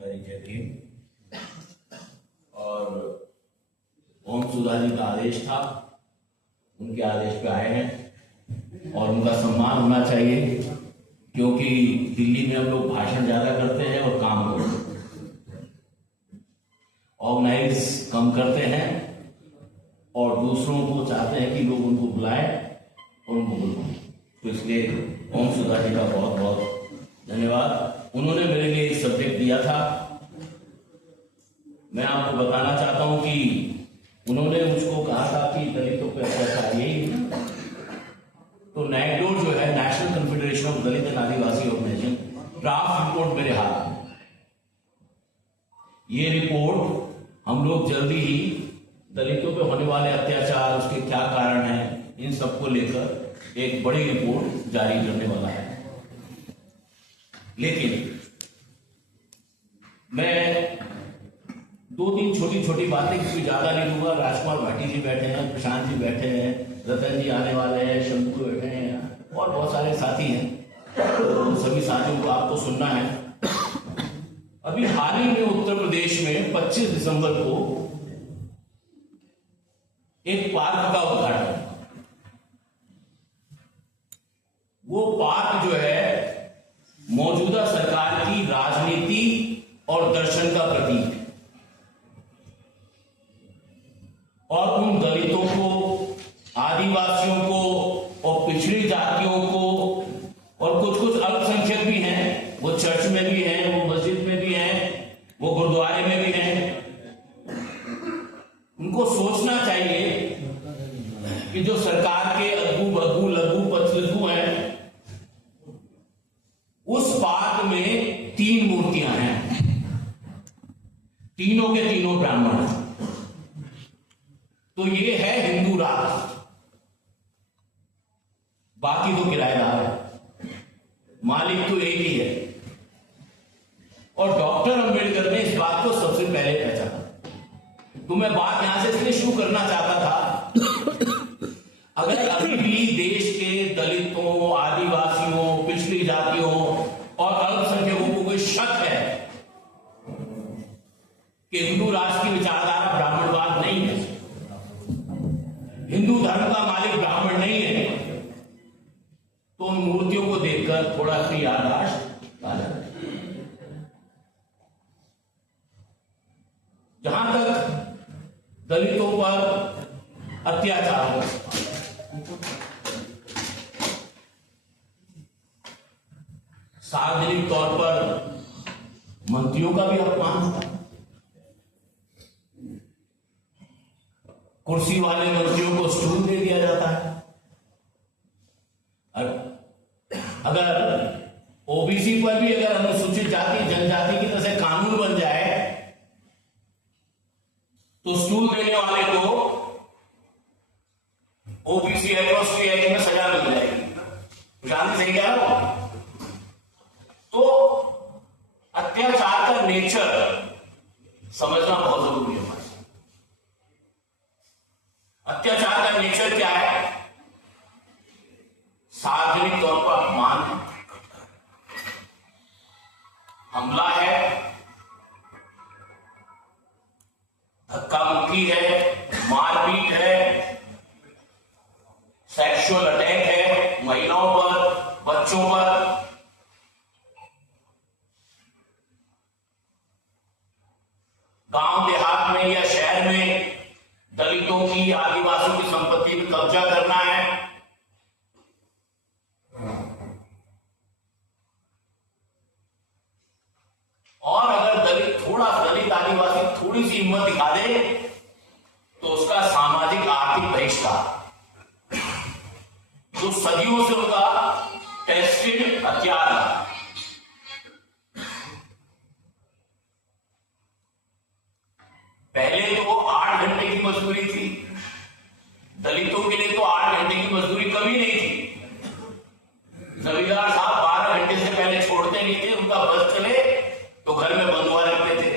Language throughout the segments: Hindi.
जय भीम। और ओम सुधा जी का आदेश था, उनके आदेश पे आए हैं और उनका सम्मान होना चाहिए, क्योंकि दिल्ली में हम लोग भाषण ज्यादा करते हैं और काम ऑर्गेनाइज कम करते हैं और दूसरों को चाहते हैं कि लोग उनको बुलाएं और उनको बुलाएं। तो इसलिए ओम सुधा जी का बहुत बहुत धन्यवाद। उन्होंने मेरे लिए एक सब्जेक्ट दिया था। मैं आपको बताना चाहता हूं कि उन्होंने मुझको कहा था कि दलितों पर अत्याचार यही, तो नैगडोर जो है, national confederation of Dalit and Adivasi organisation, draft report मेरे हाथ में। ये रिपोर्ट हम लोग जल्दी ही दलितों पे होने वाले अत्याचार, उसके क्या कारण हैं, इन सबको लेकर एक बड़ी रिपोर्ट जारी करने वाला है। लेकिन मैं दो तीन छोटी छोटी बातें, क्योंकि ज्यादा नहीं दूंगा। राजकुमार भाटी जी बैठे हैं, प्रशांत जी बैठे हैं, रतन जी आने वाले हैं, शंभू बैठे हैं और बहुत सारे साथी हैं, तो सभी साथियों को आपको सुनना है। अभी हाल ही में उत्तर प्रदेश में 25 दिसंबर को एक पार्क का उद्घाटन। वो पार्क जो है मौजूदा सरकार की राजनीति और दर्शन का प्रतीक है और उन दलितों को, आदिवासियों को और पिछड़ी जातियों को और कुछ कुछ अल्पसंख्यक भी हैं, वो चर्च में भी हैं, वो मस्जिद में भी हैं, वो गुरुद्वारे में भी हैं। उनको सोचना चाहिए कि जो सरकार के अग्गू बग्गू लघु पचलघु हैं, उस पार्क में 3 मूर्तियां हैं, तीनों के तीनों ब्राह्मण। तो ये है हिंदू राष्ट्र, बाकी तो किराएदार है, मालिक तो एक ही है। और डॉक्टर अंबेडकर ने इस बात को सबसे पहले पहचाना। तो मैं बात यहां से इसलिए शुरू करना चाहता था, अगर अभी भी देश के दलितों, आदिवासियों, पिछड़ी जातियों और अल्पसंख्यकों को कोई शक है कि हिंदू राष्ट्र की विचारधारा ब्राह्मणवाद नहीं है, हिंदू धर्म का मालिक ब्राह्मण नहीं है, तो उन मूर्तियों को देखकर थोड़ा सी याददाश्त आ जाए। जहां तक दलितों पर अत्याचार हो, सार्वजनिक तौर पर मंत्रियों का भी अपमान था। कुर्सी वाले मंत्रियों को स्टूल दे दिया जाता है। अगर ओबीसी पर भी अगर अनुसूचित जाति जनजाति की तरह से कानून बन जाए तो स्टूल देने वाले को ओबीसी एट्रोसिटी एक्ट में सजा मिल जाएगी। जानते सही क्या हो? तो अत्याचार का नेचर समझना बहुत जरूरी है। अत्याचार का नेचर क्या है? सार्वजनिक तौर पर अपमान है, हमला है, धक्का मुक्की है, मारपीट है, सेक्सुअल अटैक है महिलाओं पर, बच्चों पर। गांव देहात में या शहर में दलितों की, आदिवासियों की संपत्ति में कब्जा करना है। और अगर दलित आदिवासी थोड़ी सी हिम्मत दिखा दे तो उसका सामाजिक आर्थिक बहिष्कार, जो सदियों से उनका टेस्टेड हथियार है। पहले तो 8 घंटे की मजदूरी थी, दलितों के लिए तो 8 घंटे की मजदूरी कभी नहीं थी। जमींदार साहब 12 घंटे से पहले छोड़ते नहीं थे, उनका बस चले तो घर में बंधुआ रखते थे।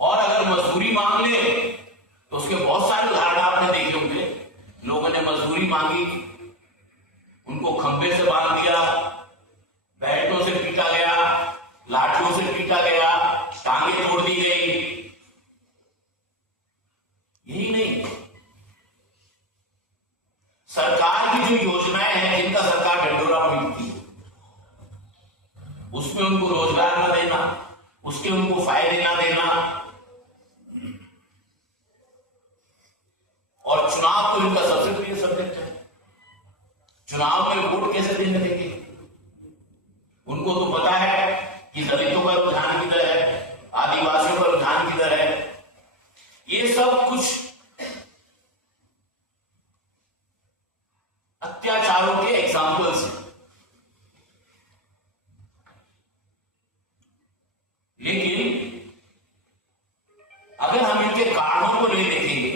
और अगर मजदूरी मांग ले तो उसके बहुत सारे उदाहरण आपने देखे होंगे। लोगों ने मजदूरी मांगी, उनको खंभे से बांध दिया, जिनका सरकार ढिंढोरा पीटती है, उसमें उनको रोजगार न देना, उसके उनको फायदे ना देना, और चुनाव तो इनका सबसे प्रिय सब्जेक्ट है। चुनाव में वोट कैसे देने देंगे? उनको तो पता है कि दलितों का रुझान किधर है, आदिवासियों का रुझान किधर है। ये सब कुछ अत्याचारों के एग्जाम्पल्स हैं। लेकिन अगर हम इनके कारणों को नहीं देखेंगे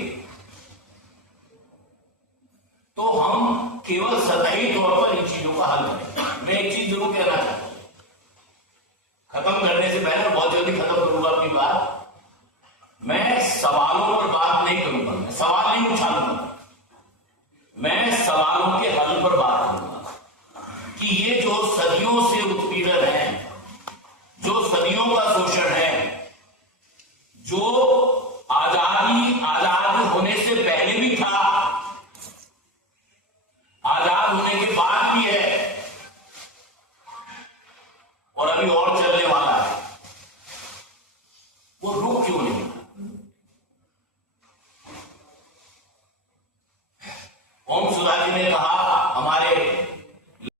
तो हम केवल सतही तौर पर इन चीजों का हल करेंगे। मैं एक चीज जरूर कहना चाहता हूं, खत्म करने से पहले, बहुत जल्दी खत्म करूंगा अपनी बात, मैं सवालों पर बात नहीं करूंगा, मैं सवाल नहीं उछालूंगा, मैं सवालों के हल पर बात करूंगा कि ये जो सदियों से उत्पीड़न है, जो सदियों का शोषण है, जो